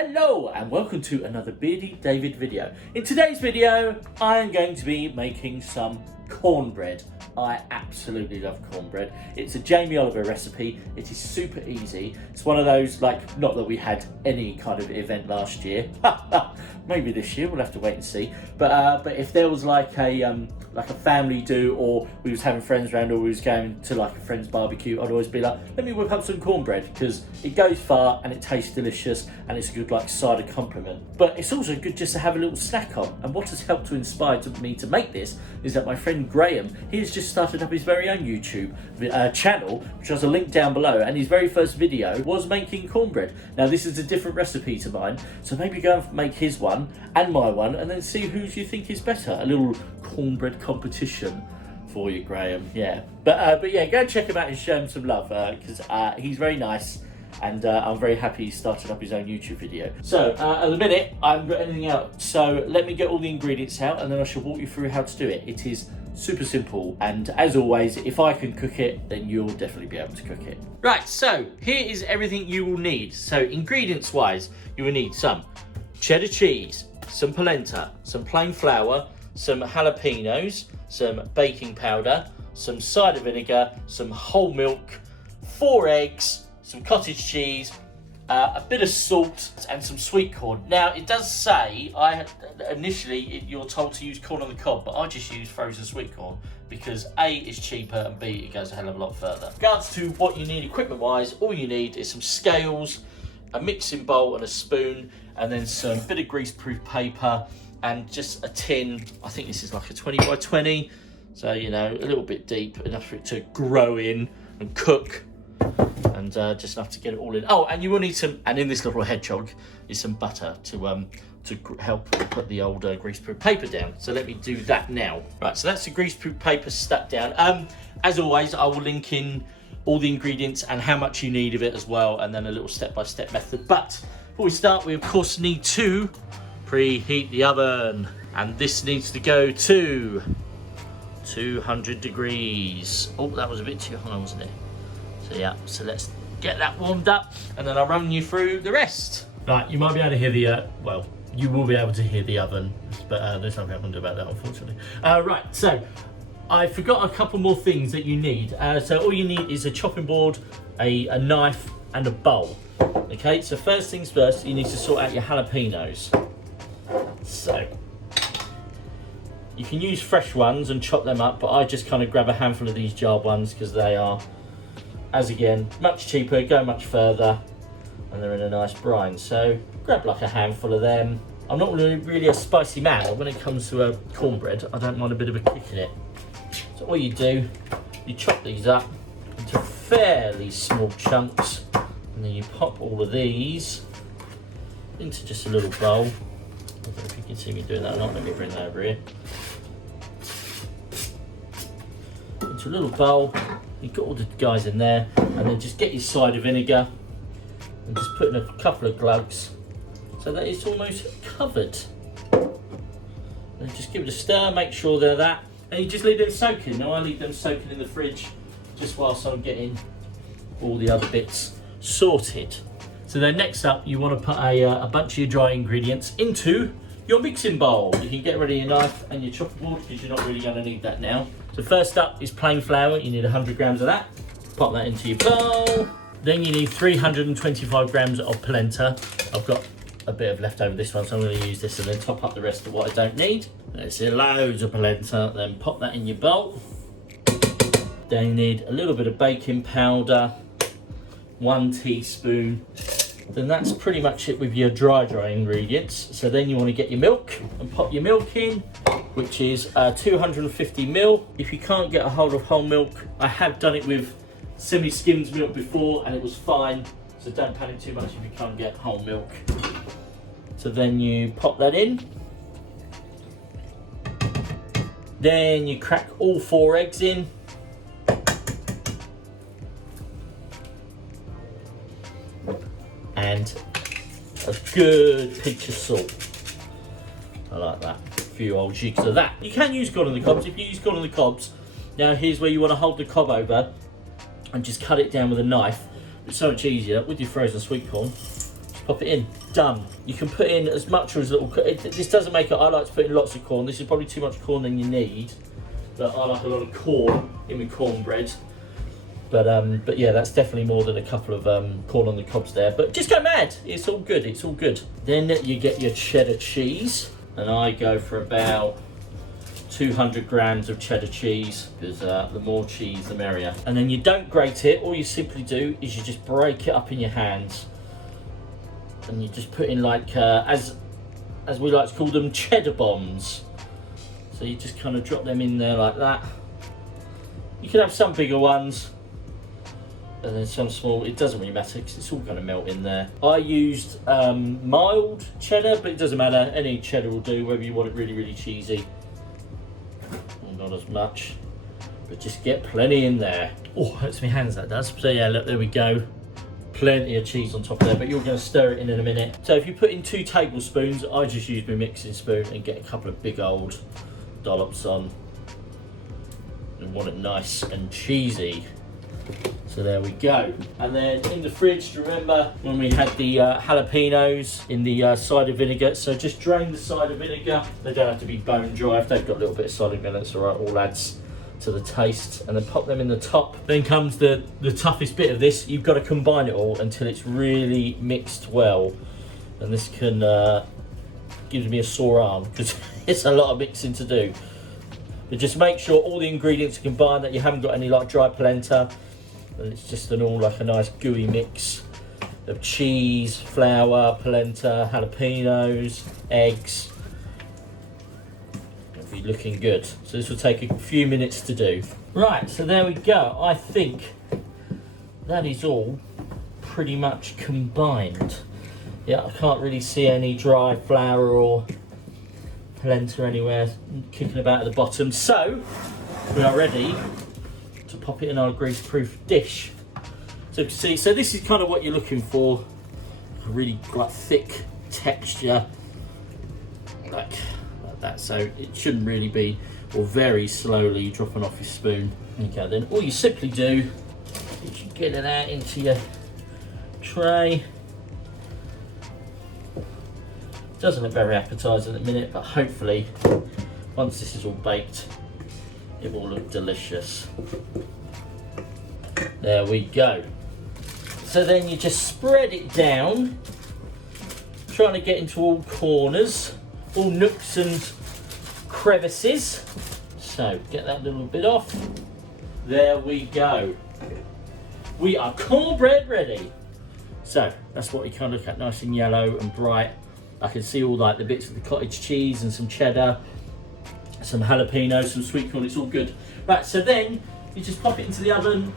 Hello and welcome to another Beardy David video. In today's video, I am going to be making some cornbread. I absolutely love cornbread. It's a Jamie Oliver recipe. It is super easy. It's one of those, like, not that we had any kind of event last year. Maybe this year, we'll have to wait and see. But if there was like a family do, or we was having friends around, or we was going to like a friend's barbecue, I'd always be like, let me whip up some cornbread, because it goes far and it tastes delicious and it's a good like side accompaniment. But it's also good just to have a little snack on. And what has helped to inspire me to make this is that my friend Graham, he has just started up his very own YouTube channel, which has a link down below, and his very first video was making cornbread. Now this is a different recipe to mine, so maybe go and make his one and my one, and then see whose you think is better. A little cornbread competition for you, Graham. Yeah, but yeah, go and check him out and show him some love, because he's very nice, and I'm very happy he started up his own YouTube video. So at the minute I haven't got anything out, so let me get all the ingredients out and then I shall walk you through how to do it. It is super simple, and as always, if I can cook it, then you'll definitely be able to cook it. Right, so here is everything you will need. So ingredients wise, you will need some cheddar cheese, some polenta, some plain flour, some jalapeños, some baking powder, some cider vinegar, some whole milk, 4 eggs, some cottage cheese, a bit of salt, and some sweet corn. Now it does say, initially you're told to use corn on the cob, but I just use frozen sweet corn because A, it's cheaper, and B, it goes a hell of a lot further. In regards to what you need equipment wise, all you need is some scales, a mixing bowl and a spoon, and then some bit of greaseproof paper, and just a tin. I think this is like a 20 by 20, so you know, a little bit deep, enough for it to grow in and cook, and just enough to get it all in. Oh, and you will need some, and in this little hedgehog is some butter to help put the old greaseproof paper down. So let me do that now. Right, so that's the greaseproof paper stuck down. As always, I will link in all the ingredients and how much you need of it as well, and then a little step-by-step method. But before we start, we of course need to preheat the oven, and this needs to go to 200 degrees. Oh, that was a bit too high, wasn't it? So yeah, so let's get that warmed up, and then I'll run you through the rest. Right, you might be able to hear the, well, you will be able to hear the oven, but there's nothing I can do about that, unfortunately. Right, so I forgot a couple more things that you need. So all you need is a chopping board, a knife, and a bowl. Okay, so first things first, you need to sort out your jalapeños. So you can use fresh ones and chop them up, but I just kind of grab a handful of these jarred ones because they are, as again, much cheaper, go much further, and they're in a nice brine. So grab like a handful of them. I'm not really a spicy man, but when it comes to a cornbread, I don't mind a bit of a kick in it. So all you do, you chop these up into fairly small chunks, and then you pop all of these into just a little bowl. I don't know if you can see me doing that or not. Let me bring that over here. Into a little bowl, you've got all the guys in there, and then just get your cider vinegar and just put in a couple of glugs so that it's almost covered. And just give it a stir, make sure they're that, and you just leave them soaking. Now I leave them soaking in the fridge just whilst I'm getting all the other bits sorted. So then next up, you want to put a bunch of your dry ingredients into your mixing bowl. You can get ready your knife and your chopping board because you're not really going to need that now. So first up is plain flour. You need 100 grams of that. Pop that into your bowl. Then you need 325 grams of polenta. I've got a bit of leftover this one, so I'm going to use this and then top up the rest of what I don't need. There's loads of polenta. Then pop that in your bowl. Then you need a little bit of baking powder, 1 teaspoon. Then that's pretty much it with your dry ingredients. So then you want to get your milk and pop your milk in, which is 250 ml. If you can't get a hold of whole milk, I have done it with semi-skimmed milk before and it was fine. So don't panic too much if you can't get whole milk. So then you pop that in. Then you crack all 4 eggs in. And a good pinch of salt. I like that. A few old jigs of that. You can use corn on the cobs. If you use corn on the cobs, now here's where you want to hold the cob over and just cut it down with a knife. It's so much easier with your frozen sweet corn. Just pop it in. Done. You can put in as much or as little. This doesn't make it. I like to put in lots of corn. This is probably too much corn than you need. But I like a lot of corn in my cornbread. But yeah, that's definitely more than a couple of corn on the cobs there. But just go mad. It's all good. It's all good. Then you get your cheddar cheese, and I go for about 200 grams of cheddar cheese, because the more cheese the merrier. And then you don't grate it. All you simply do is you just break it up in your hands, and you just put in like as we like to call them, cheddar bombs. So you just kind of drop them in there like that. You can have some bigger ones and then some small. It doesn't really matter because it's all going to melt in there. I used mild cheddar, but it doesn't matter. Any cheddar will do, whether you want it really, really cheesy. Not as much, but just get plenty in there. Oh, hurts my hands, that does. So yeah, look, there we go. Plenty of cheese on top of there, but you're going to stir it in a minute. So if you put in 2 tablespoons, I just use my mixing spoon and get a couple of big old dollops on. And want it nice and cheesy. So there we go. And then in the fridge, do you remember when we had the jalapeños in the cider vinegar? So just drain the cider vinegar. They don't have to be bone dry. If they've got a little bit of cider vinegar, that's all right. All adds to the taste. And then pop them in the top. Then comes the toughest bit of this. You've got to combine it all until it's really mixed well. And this can gives me a sore arm because it's a lot of mixing to do. But just make sure all the ingredients are combined, that you haven't got any like dry polenta. And it's just like a nice gooey mix of cheese, flour, polenta, jalapeños, eggs. It'll be looking good. So this will take a few minutes to do. Right, so there we go. I think that is all pretty much combined. Yeah, I can't really see any dry flour or polenta anywhere kicking about at the bottom. So we are ready to pop it in our greaseproof dish. So you can see, so this is kind of what you're looking for, a really like thick texture, like that. So it shouldn't really be, or very slowly dropping off your spoon. Okay, then all you simply do is you get it out into your tray. Doesn't look very appetising at the minute, but hopefully once this is all baked, it will look delicious. There we go. So then you just spread it down, trying to get into all corners, all nooks and crevices. So get that little bit off. There we go. We are cornbread ready. So that's what we kind of look at, nice and yellow and bright. I can see all like the bits of the cottage cheese and some cheddar, some jalapeños, some sweetcorn. It's all good. Right, so then you just pop it into the oven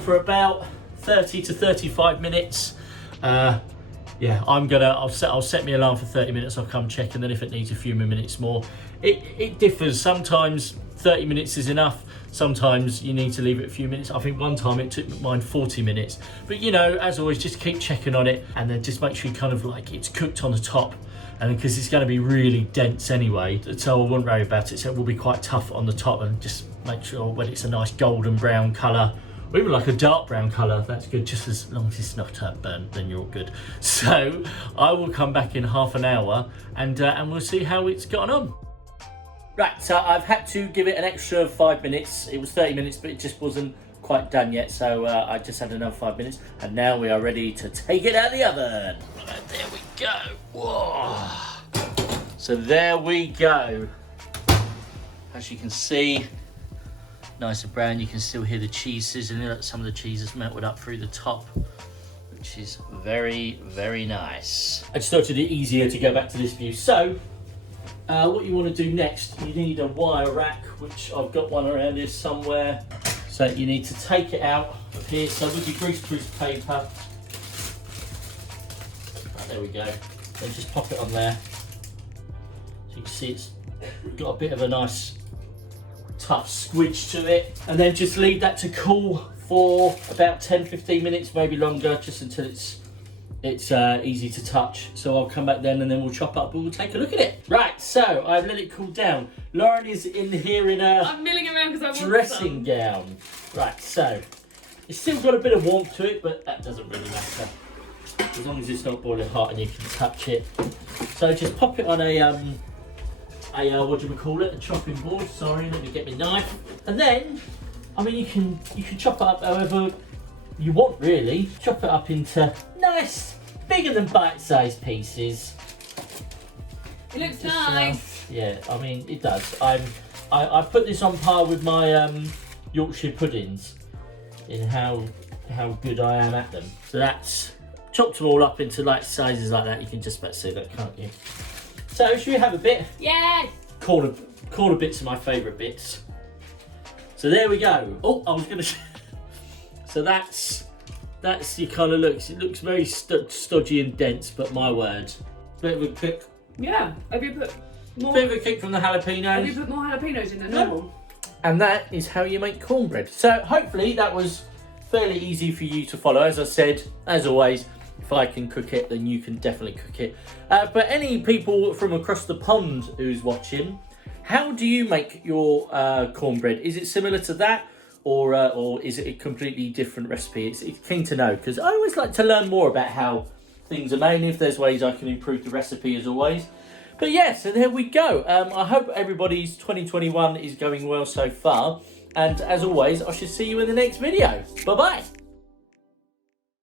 for about 30 to 35 minutes. Yeah, I'll set my alarm for 30 minutes. I'll come check, and then if it needs a few more minutes more, it differs. Sometimes 30 minutes is enough. Sometimes you need to leave it a few minutes. I think one time it took mine 40 minutes. But you know, as always, just keep checking on it, and then just make sure you kind of like it's cooked on the top. And because it's going to be really dense anyway, so I wouldn't worry about it. So it will be quite tough on the top, and just make sure when it's a nice golden brown colour, or even like a dark brown colour, that's good. Just as long as it's not burnt, then you're all good. So I will come back in half an hour, and we'll see how it's gotten on. Right, so I've had to give it an extra 5 minutes. It was 30 minutes, but it just wasn't quite done yet. So I just had another 5 minutes, and now we are ready to take it out of the oven. Right, there we go. Whoa. So there we go. As you can see, nice and brown. You can still hear the cheese sizzling. Some of the cheese has melted up through the top, which is very, very nice. I just thought it'd be easier to go back to this view. So what you want to do next, you need a wire rack, which I've got one around here somewhere. So you need to take it out of here. So with your greaseproof paper, right, there we go. Then just pop it on there. So you can see it's got a bit of a nice tough squidge to it. And then just leave that to cool for about 10-15 minutes, maybe longer, just until it's easy to touch. So I'll come back then, and then we'll chop up and we'll take a look at it. Right, so I've let it cool down. Lauren is in here in a I'm milling around because I want dressing gown. Right, so it's still got a bit of warmth to it, but that doesn't really matter. as long as it's not boiling hot and you can touch it. So just pop it on a what do we call it? A chopping board. Sorry, let me get my knife. And then, I mean, you can chop it up however you want, really. Chop it up into nice, bigger than bite-sized pieces. It looks nice. Yeah, I mean, it does. I put this on par with my Yorkshire puddings in how good I am at them. So that's chopped them all up into like sizes like that. You can just about see that, can't you? So should we have a bit? Yes. Corner bits are my favourite bits. So there we go. Oh, I was gonna. So that's your colour looks. It looks very stodgy and dense, but my word, bit of a kick. Yeah. Have you put more? Bit of a kick from the jalapenos. Have you put more jalapenos in than normal? And that is how you make cornbread. So hopefully that was fairly easy for you to follow. As I said, as always, if I can cook it, then you can definitely cook it. But any people from across the pond who's watching, how do you make your cornbread? Is it similar to that, or is it a completely different recipe? It's keen to know, because I always like to learn more about how things are made, and if there's ways I can improve the recipe as always. But yeah, so there we go. I hope everybody's 2021 is going well so far. And as always, I shall see you in the next video. Bye-bye.